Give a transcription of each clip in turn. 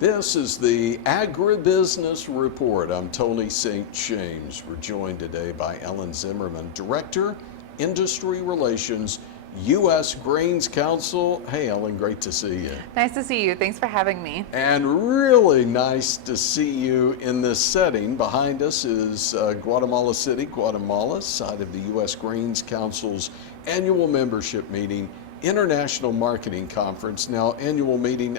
This is the Agribusiness Report. I'm Tony St. James. We're joined today by Ellen Zimmerman, Director, Industry Relations, U.S. Grains Council. Hey, Ellen, great to see you. Nice to see you. Thanks for having me. And really nice to see you in this setting. Behind us is Guatemala City, Guatemala, site of the U.S. Grains Council's annual membership meeting, International Marketing Conference. Now, annual meeting,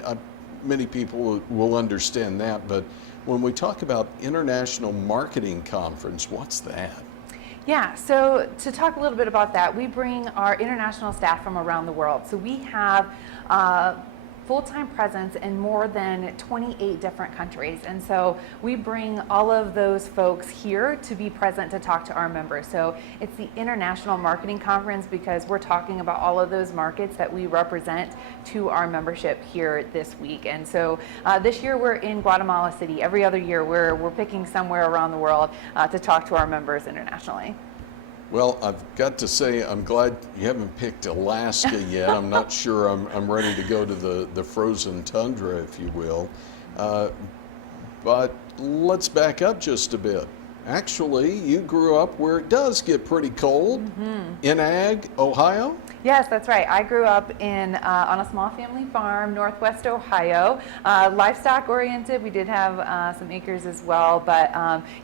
many people will understand that, but when we talk about International Marketing Conference, what's that? Yeah, so to talk a little bit about that, we bring our international staff from around the world. So we have full-time presence in more than 28 different countries. And so we bring all of those folks here to be present to talk to our members. So it's the International Marketing Conference because we're talking about all of those markets that we represent to our membership here this week. And so this year we're in Guatemala City. Every other year we're picking somewhere around the world to talk to our members internationally. Well, I've got to say, I'm glad you haven't picked Alaska yet. I'm not sure I'm ready to go to the frozen tundra, if you will. But let's back up just a bit. Actually, you grew up where it does get pretty cold, in Ag, Ohio? Yes, that's right. I grew up on a small family farm, Northwest Ohio, livestock oriented. We did have some acres as well, but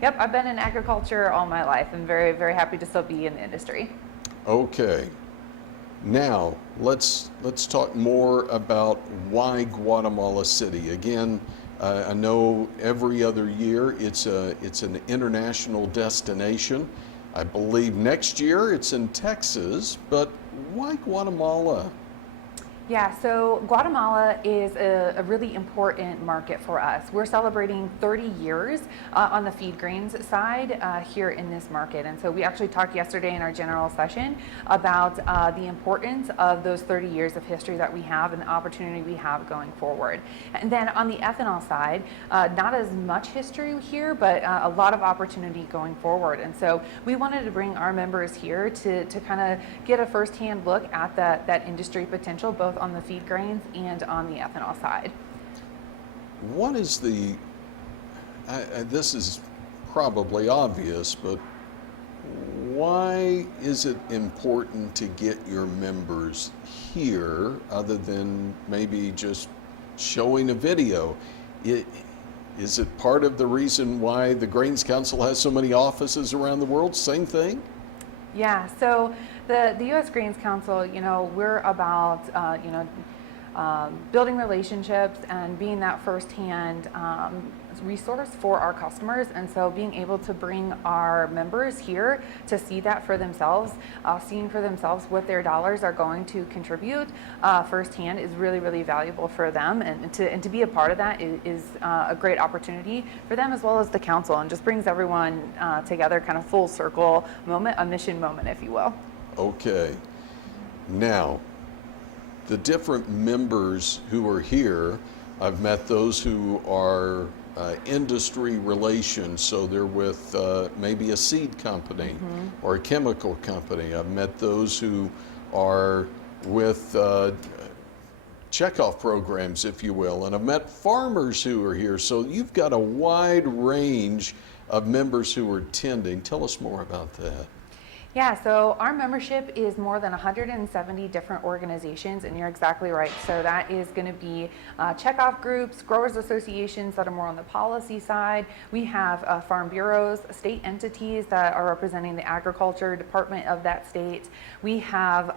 yep, I've been in agriculture all my life and very, very happy to still be in the industry. Okay. Now, let's talk more about why Guatemala City. Again, I know every other year it's an international destination. I believe next year it's in Texas, but why Guatemala? Yeah, so Guatemala is a really important market for us. We're celebrating 30 years on the feed grains side here in this market. And so we actually talked yesterday in our general session about the importance of those 30 years of history that we have and the opportunity we have going forward. And then on the ethanol side, not as much history here, but a lot of opportunity going forward. And so we wanted to bring our members here to kind of get a firsthand look at that industry potential, both on the feed grains and on the ethanol side. What is this is probably obvious, but why is it important to get your members here other than maybe just showing a video? Is it part of the reason why the Grains Council has so many offices around the world? Same thing? Yeah, so the U.S. Grains Council, we're about, building relationships and being that firsthand resource for our customers. And so being able to bring our members here to see that for themselves, seeing for themselves what their dollars are going to contribute firsthand is really, really valuable for them. And to be a part of that is a great opportunity for them as well as the council, and just brings everyone together, kind of full circle moment, a mission moment, if you will. Okay. Now, the different members who are here, I've met those who are industry relations, so they're with maybe a seed company or a chemical company. I've met those who are with checkoff programs, if you will, and I've met farmers who are here. So you've got a wide range of members who are attending. Tell us more about that. Yeah, so our membership is more than 170 different organizations, and you're exactly right. So that is going to be checkoff groups, growers associations that are more on the policy side. We have farm bureaus, state entities that are representing the agriculture department of that state. We have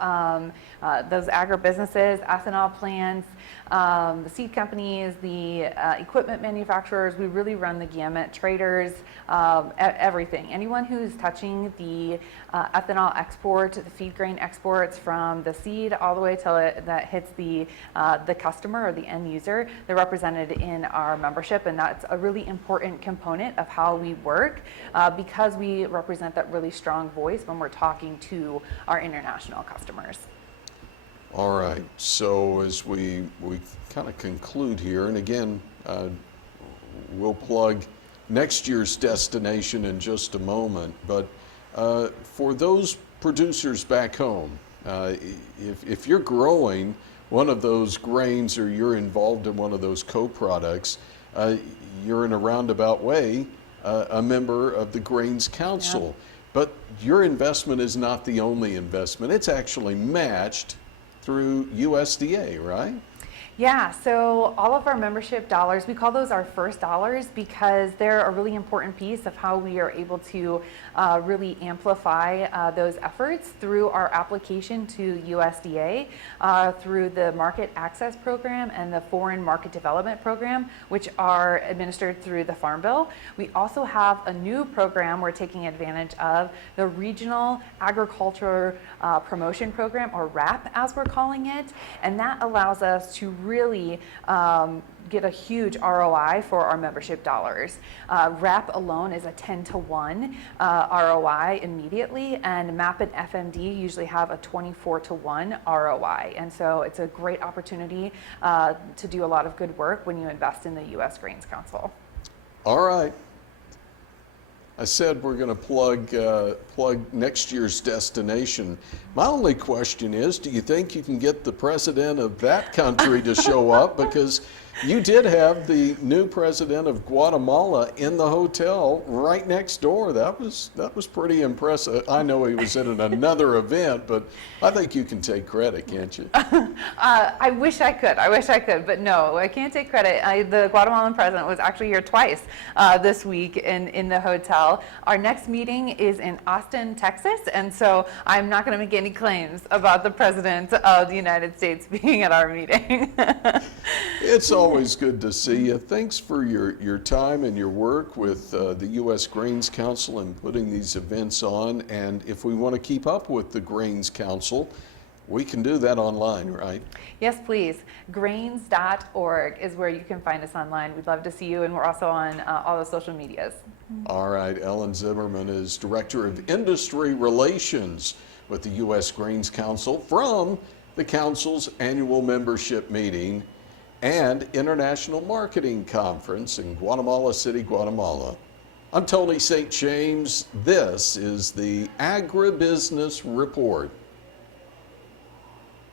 those agribusinesses, ethanol plants, the seed companies, the equipment manufacturers. We really run the gamut, traders, everything. Anyone who's touching the ethanol export, the feed grain exports from the seed all the way till that hits the customer or the end user, they're represented in our membership, and that's a really important component of how we work because we represent that really strong voice when we're talking to our international customers. All right, so as we kind of conclude here, and again, we'll plug next year's destination in just a moment, but for those producers back home, if you're growing, one of those grains or you're involved in one of those co-products, you're in a roundabout way a member of the Grains Council. Yeah. But your investment is not the only investment. It's actually matched through USDA, right? Yeah, so all of our membership dollars, we call those our first dollars because they're a really important piece of how we are able to really amplify those efforts through our application to USDA, through the Market Access Program and the Foreign Market Development Program, which are administered through the Farm Bill. We also have a new program we're taking advantage of, the Regional Agriculture Promotion Program, or RAP as we're calling it, and that allows us to really get a huge ROI for our membership dollars. RAP alone is a 10-to-1 ROI immediately, and MAP and FMD usually have a 24-to-1 ROI. And so it's a great opportunity to do a lot of good work when you invest in the U.S. Grains Council. All right. I said we're going to plug next year's destination. My only question is, do you think you can get the president of that country to show up? Because you did have the new president of Guatemala in the hotel right next door. That was pretty impressive. I know he was in another event, but I think you can take credit, can't you? I wish I could, but no, I can't take credit. The Guatemalan president was actually here twice this week in the hotel. Our next meeting is in Austin, Texas, and so I'm not going to make any claims about the president of the United States being at our meeting. It's always good to see you. Thanks for your time and your work with the U.S. Grains Council and putting these events on. And if we want to keep up with the Grains Council, we can do that online, right? Yes, please. Grains.org is where you can find us online. We'd love to see you, and we're also on all the social medias. All right. Ellen Zimmerman is Director of Industry Relations with the U.S. Grains Council from the Council's annual membership meeting and International Marketing Conference in Guatemala City, Guatemala. I'm Tony St. James. This is the Agribusiness Report.